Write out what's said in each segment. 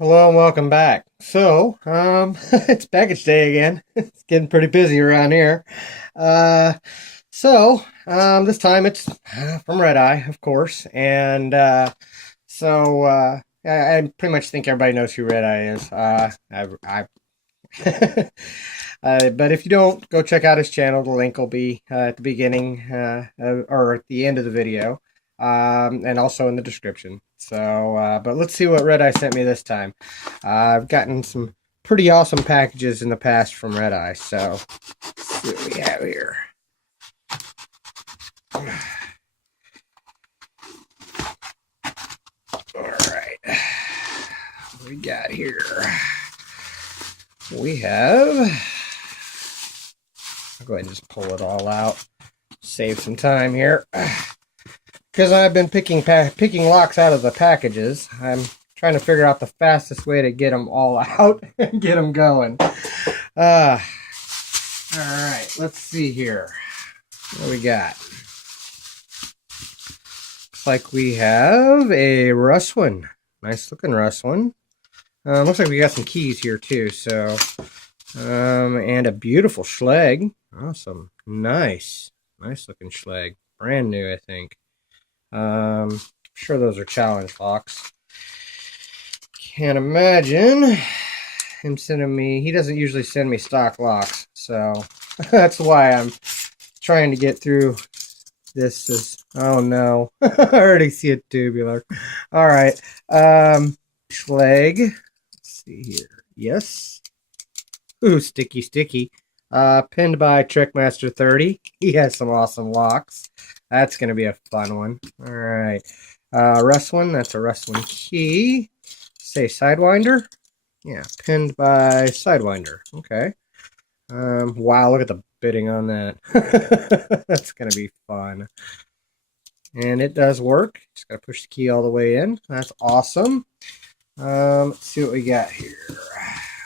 Hello and welcome back. It's package day again. It's getting pretty busy around here. Uh, this time it's from Redeye, of course, and I pretty much think everybody knows who Redeye is. But if you don't, go check out his channel. The link will be at the beginning or at the end of the video, and also in the description. But let's see what Redeye sent me this time. I've gotten some pretty awesome packages in the past from Redeye, so let's see what we have here. All right, what we got here? We have. I'll go ahead and just pull it all out. Save some time here. Because I've been picking locks out of the packages, I'm trying to figure out the fastest way to get them all out and get them going. All right, let's see here. What do we got? Looks like we have a Russ one. Nice looking Russ one. Looks like we got some keys here too. And a beautiful Schleg. Awesome. Nice looking Schleg. Brand new, I think. I'm sure those are challenge locks. Can't imagine him sending me. He doesn't usually send me stock locks, so that's why I'm trying to get through this. Oh no, I already see it tubular. All right, Schleg. Let's see here. Yes. Ooh, sticky. Pinned by Trickmaster 30. He has some awesome locks. That's going to be a fun one. All right. Russ one. That's a Russ one key. Say Sidewinder. Yeah, pinned by Sidewinder. Okay. Wow, look at the bidding on that. That's going to be fun. And it does work. Just got to push the key all the way in. That's awesome. Let's see what we got here.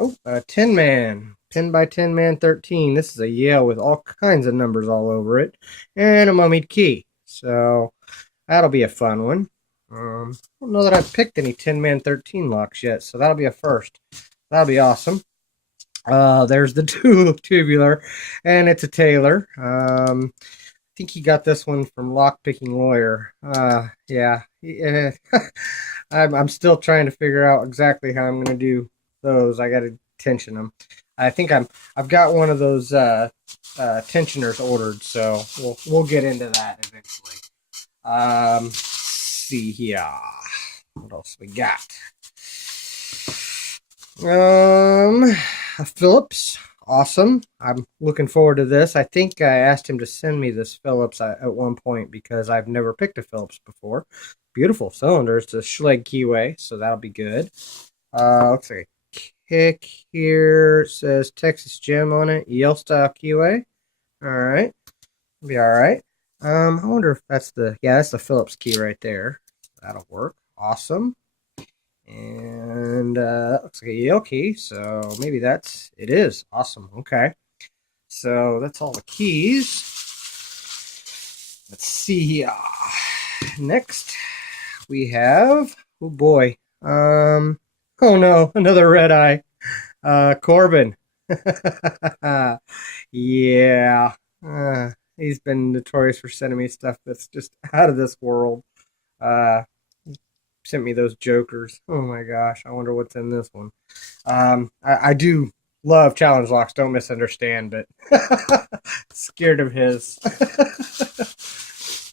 Oh, a Tin Man. Pinned by Tin Man 13. This is a Yale with all kinds of numbers all over it. And a mummied key. So, that'll be a fun one. I don't know that I've picked any Tin Man 13 locks yet, so that'll be a first. That'll be awesome. There's the tubular, and it's a Taylor. I think he got this one from Lockpicking Lawyer. Yeah. I'm still trying to figure out exactly how I'm going to do those. I got to tension them. I think I've got one of those tensioners ordered, so we'll get into that eventually. Let's see here. What else we got? A Phillips. Awesome. I'm looking forward to this. I think I asked him to send me this Phillips at one point because I've never picked a Phillips before. Beautiful cylinder. It's a Schleg keyway, so that'll be good. Looks like KIK here. It says Texas Gem on it. Yale style keyway. All right. It'll be all right. I wonder if that's that's the Phillips key right there. That'll work. Awesome. And that looks like a Yale key, so maybe it is. Awesome. Okay. So that's all the keys. Let's see. Next we have, oh boy. Oh no, another Redeye. Corbin. Yeah. He's been notorious for sending me stuff that's just out of this world. Sent me those jokers. Oh my gosh, I wonder what's in this one. I do love challenge locks, don't misunderstand, but scared of his.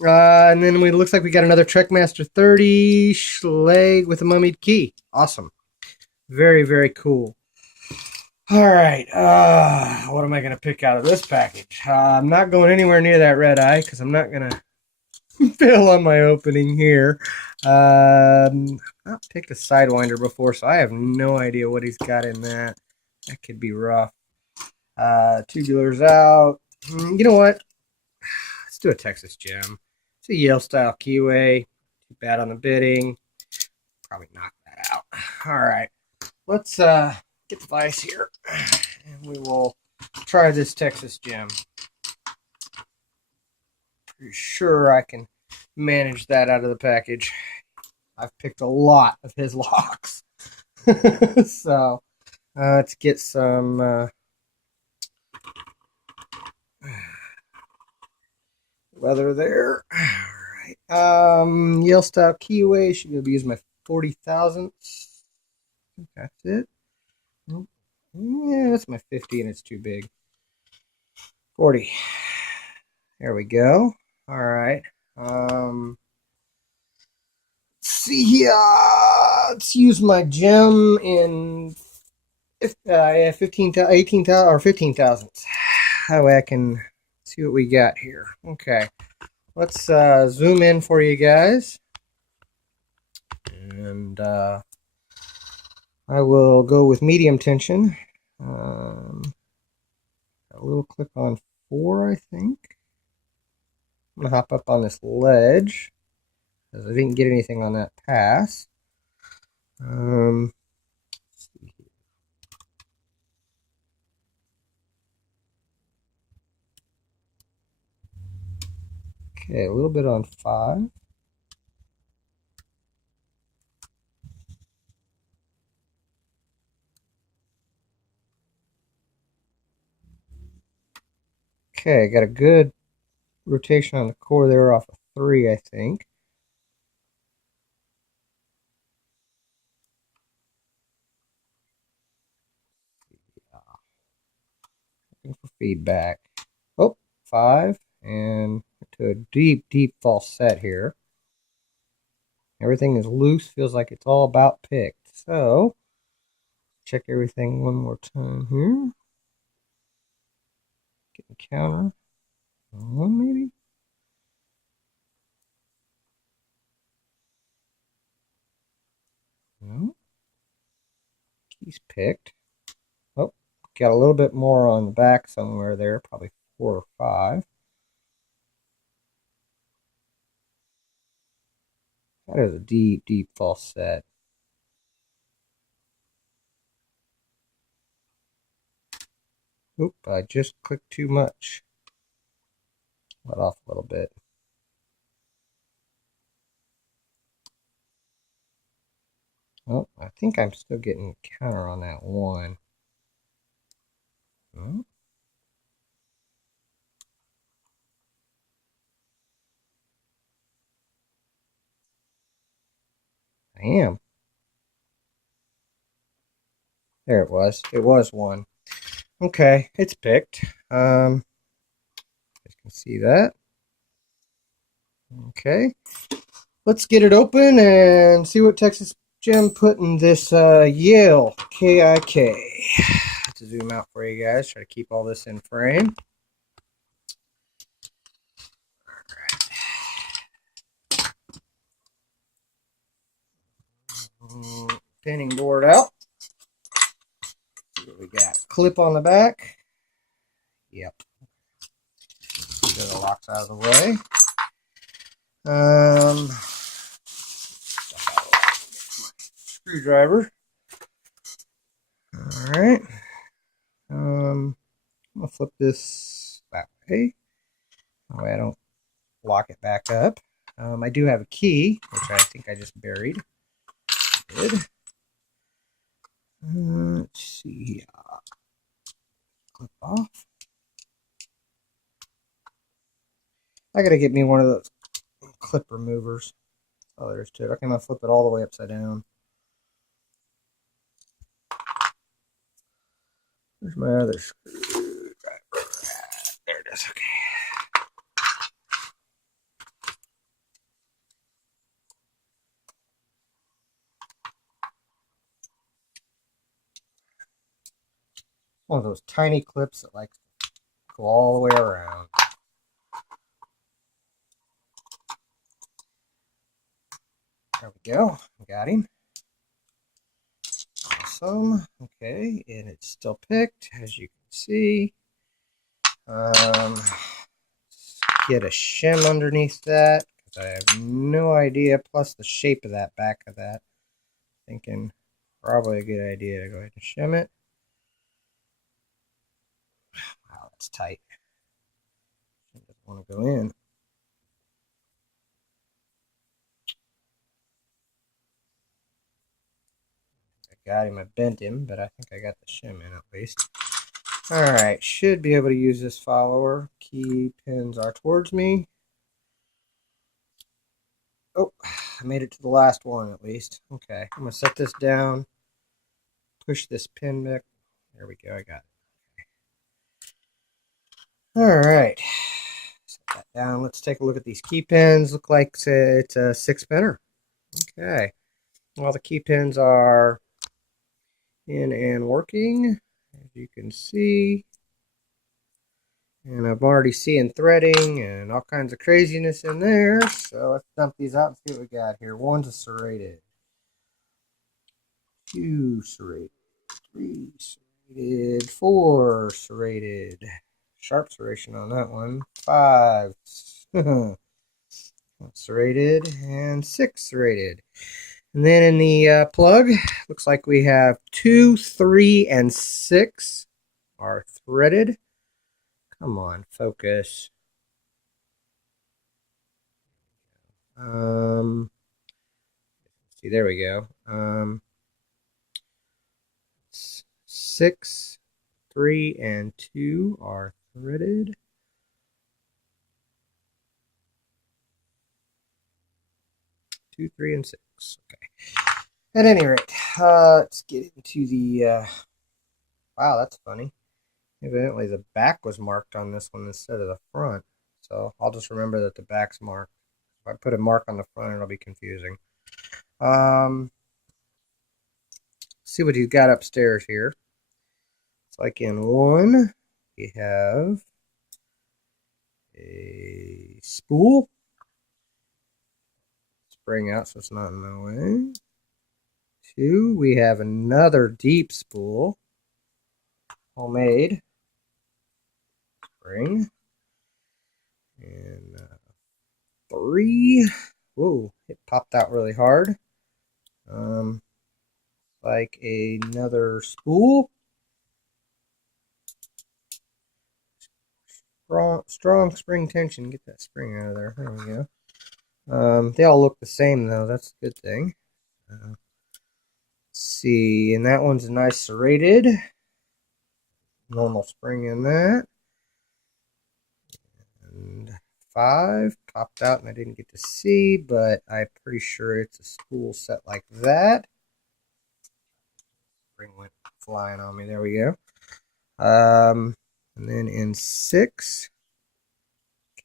And then it looks like we got another Trekmaster 30 Schleg with a mummied key. Awesome. Very, very cool. All right. What am I going to pick out of this package? I'm not going anywhere near that Redeye because I'm not going to fail on my opening here. I've not picked a Sidewinder before, so I have no idea what he's got in that. That could be rough. Tubular's out. You know what? Let's do a Texas Gem. It's a Yale style keyway. Too bad on the bidding. Probably knock that out. All right. Let's get the vise here, and we will try this Texas Gem. Pretty sure I can manage that out of the package. I've picked a lot of his locks. So let's get some leather there. All right. Yale style keyway should be able to use my 40 thousandths. I think that's it. Yeah, that's my 50 and it's too big. 40. There we go. All right. Let's see here. Let's use my gem in 15, 18, or 15 thousandths. That way I can see what we got here. Okay. Let's zoom in for you guys. And I will go with medium tension. A little clip on 4, I think. I'm going to hop up on this ledge, because I didn't get anything on that pass. Let's see here. Okay, a little bit on 5. Okay, got a good rotation on the core there off of 3, I think. Looking for feedback. Oh, 5, and to a deep, deep false set here. Everything is loose, feels like it's all about picked. So, check everything one more time here. Getting counter. 1 maybe? No. Keys picked. Oh, got a little bit more on the back somewhere there, probably 4 or 5. That is a deep, deep false set. Oop, I just clicked too much. Let off a little bit. Oh, I think I'm still getting counter on that 1. Oh. I am. There it was. It was 1. Okay, it's picked. You can see that. Okay. Let's get it open and see what Texas Gem put in this Yale KIK. To zoom out for you guys, try to keep all this in frame. Pinning board out. See what we got. Clip on the back. Yep. Get the locks out of the way. Screwdriver. All right. I'm gonna flip this that way. That way I don't lock it back up. I do have a key, which I think I just buried. Good. Let's see. Clip off. I gotta get me one of those clip removers. Oh, there's 2. I'm gonna flip it all the way upside down. There's my other screwdriver. There it is. Okay. One of those tiny clips that like go all the way around. There we go. Got him. Awesome. Okay, and it's still picked, as you can see. Get a shim underneath that, because I have no idea, plus the shape of that back of that. Thinking probably a good idea to go ahead and shim it. Wow, that's tight. It doesn't want to go in. got him. I bent him, but I think I got the shim in at least. Alright, should be able to use this follower. Key pins are towards me. Oh, I made it to the last one at least. Okay, I'm going to set this down. Push this pin back. There we go, I got it. Alright, set that down. Let's take a look at these key pins. Look like it's a 6-pinner. Okay, well, the key pins are in and working, as you can see. And I'm already seeing threading and all kinds of craziness in there. So let's dump these out and see what we got here. 1's a serrated. 2 serrated. 3 serrated. 4 serrated. Sharp serration on that one. 5 serrated. And 6 serrated. And then in the plug, looks like we have 2, 3, and 6 are threaded. Come on, focus. See, there we go. 6, 3, and 2 are threaded. Two, 3, and 6. Okay. At any rate, let's get into the. Wow, that's funny. Evidently, the back was marked on this one instead of the front. So I'll just remember that the back's marked. If I put a mark on the front, it'll be confusing. See what he's got upstairs here. It's like in 1, we have a spool. Spring out so it's not in the way. 2, we have another deep spool. Homemade. Spring. And 3. Whoa, it popped out really hard. Like another spool. Strong spring tension. Get that spring out of there. There we go. They all look the same though. That's a good thing. Let's see, and that one's a nice serrated. Normal spring in that. And 5 popped out and I didn't get to see, but I'm pretty sure it's a spool set like that. Spring went flying on me. There we go. And then in 6,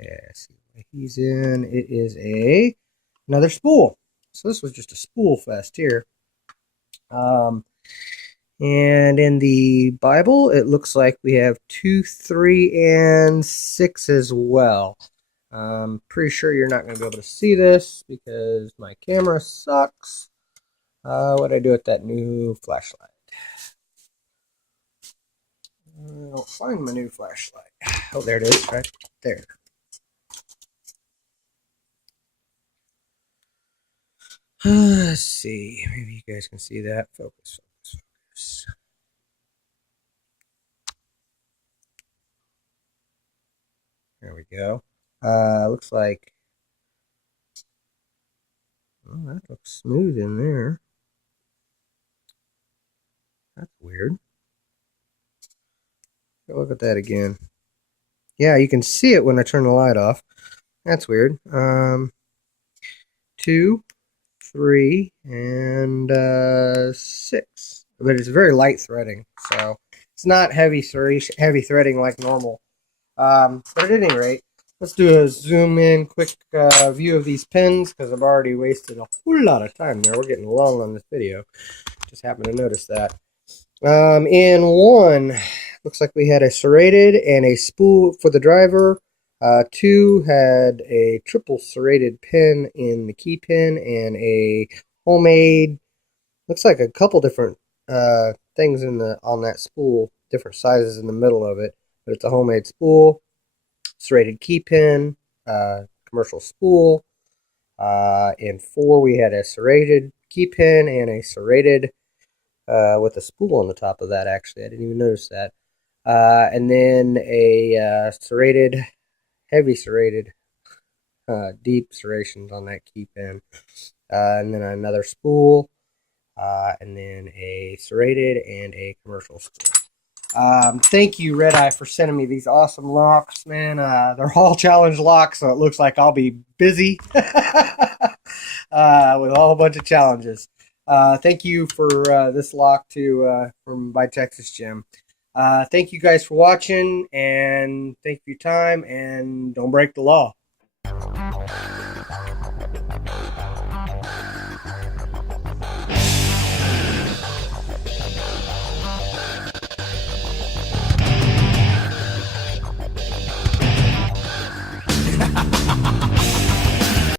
okay, I see what he's in. It is another spool. So this was just a spool fest here. And in the Bible, it looks like we have 2, 3, and 6 as well. I'm pretty sure you're not going to be able to see this because my camera sucks. What did I do with that new flashlight? I don't find my new flashlight. Oh, there it is, right there. Let's see. Maybe you guys can see that. Focus, focus, focus. There we go. Looks like. Oh, that looks smooth in there. That's weird. Look at that again. Yeah, you can see it when I turn the light off. That's weird. 2, 3, and 6. But it's very light threading, so it's not heavy threading like normal. But at any rate, let's do a zoom in quick view of these pins because I've already wasted a whole lot of time there. We're getting long on this video. Just happened to notice that. In 1, looks like we had a serrated and a spool for the driver. 2 had a triple serrated pin in the key pin and a homemade, looks like a couple different things on that spool, different sizes in the middle of it, but it's a homemade spool, serrated key pin, commercial spool. In 4, we had a serrated key pin and a serrated with a spool on the top of that, actually. I didn't even notice that. And then a serrated, heavy serrated, deep serrations on that key pin. And then another spool. and then a serrated and a commercial screw. Thank you, REDEYE, for sending me these awesome locks, man. They're all challenge locks, so it looks like I'll be busy with a whole bunch of challenges. Thank you for this lock from by Texas Jim. Thank you guys for watching, and thank you for your time, and don't break the law.